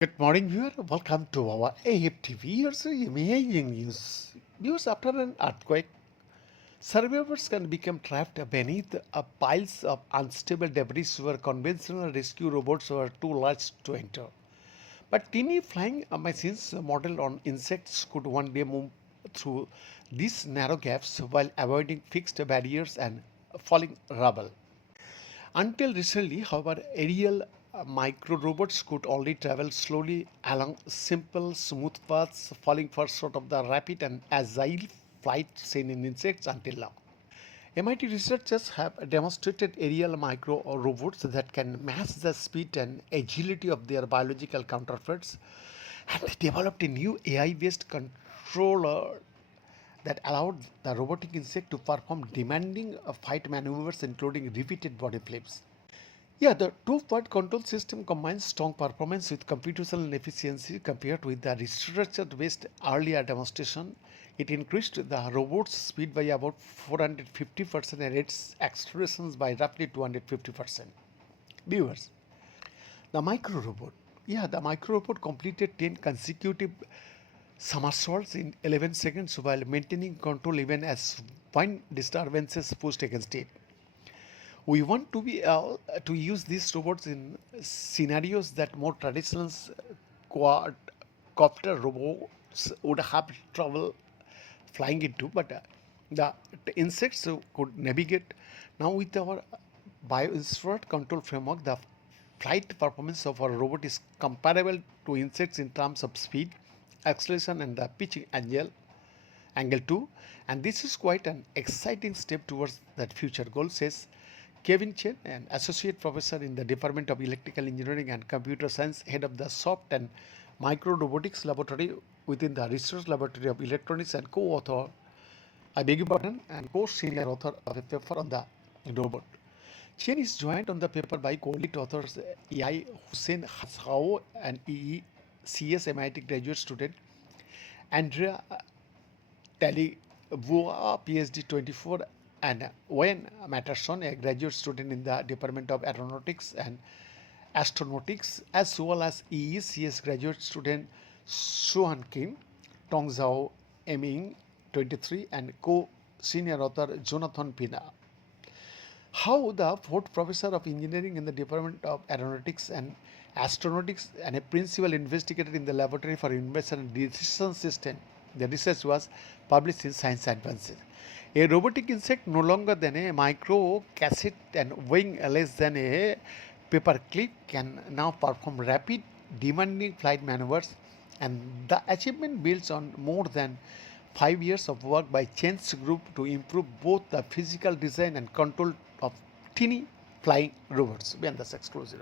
Good morning, viewer. Welcome to our AF TV. Here's amazing news. Viewers, after an earthquake, survivors can become trapped beneath piles of unstable debris where conventional rescue robots were too large to enter. But teeny flying machines modeled on insects could one day move through these narrow gaps while avoiding fixed barriers and falling rubble. Until recently, however, aerial micro robots could only travel slowly along simple, smooth paths, falling far short of the rapid and agile flight seen in insects until now. MIT researchers have demonstrated aerial micro robots that can match the speed and agility of their biological counterparts, and they developed a new AI based controller that allowed the robotic insect to perform demanding fight maneuvers, including repeated body flips. Yeah, the two-part control system combines strong performance with computational efficiency compared with the researcher-based earlier demonstration. It increased the robot's speed by about 450% and its accelerations by roughly 250%. Viewers, the micro robot. Yeah, the micro robot completed 10 consecutive somersaults in 11 seconds while maintaining control even as wind disturbances pushed against it. We want to be to use these robots in scenarios that more traditional quadcopter robots would have trouble flying into, but the insects could navigate. Now with our bioinfrared control framework, the flight performance of our robot is comparable to insects in terms of speed, acceleration, and the pitch angle too. And this is quite an exciting step towards that future goal, says Kevin Chen, an associate professor in the Department of Electrical Engineering and Computer Science, head of the Soft and Micro Robotics Laboratory within the Research Laboratory of Electronics, and co-author, I beg your pardon, and co-senior author of a paper on the robot. Chen is joined on the paper by co-lead authors EI Hussein Hao and EECS MIT graduate student Andrea Talibua, PhD 24, and Wayne Matterson, a graduate student in the Department of Aeronautics and Astronautics, as well as EECS graduate student Suhan Kim, Tong Zhao Eming, 23, and co-senior author Jonathan Pina. How the fourth professor of engineering in the Department of Aeronautics and Astronautics and a principal investigator in the Laboratory for Innovation and Decision System. The research was published in Science Advances. A robotic insect no longer than a micro cassette and weighing less than a paperclip can now perform rapid, demanding flight maneuvers, and the achievement builds on more than 5 years of work by Chen's group to improve both the physical design and control of teeny flying robots. Beyond this exclusive.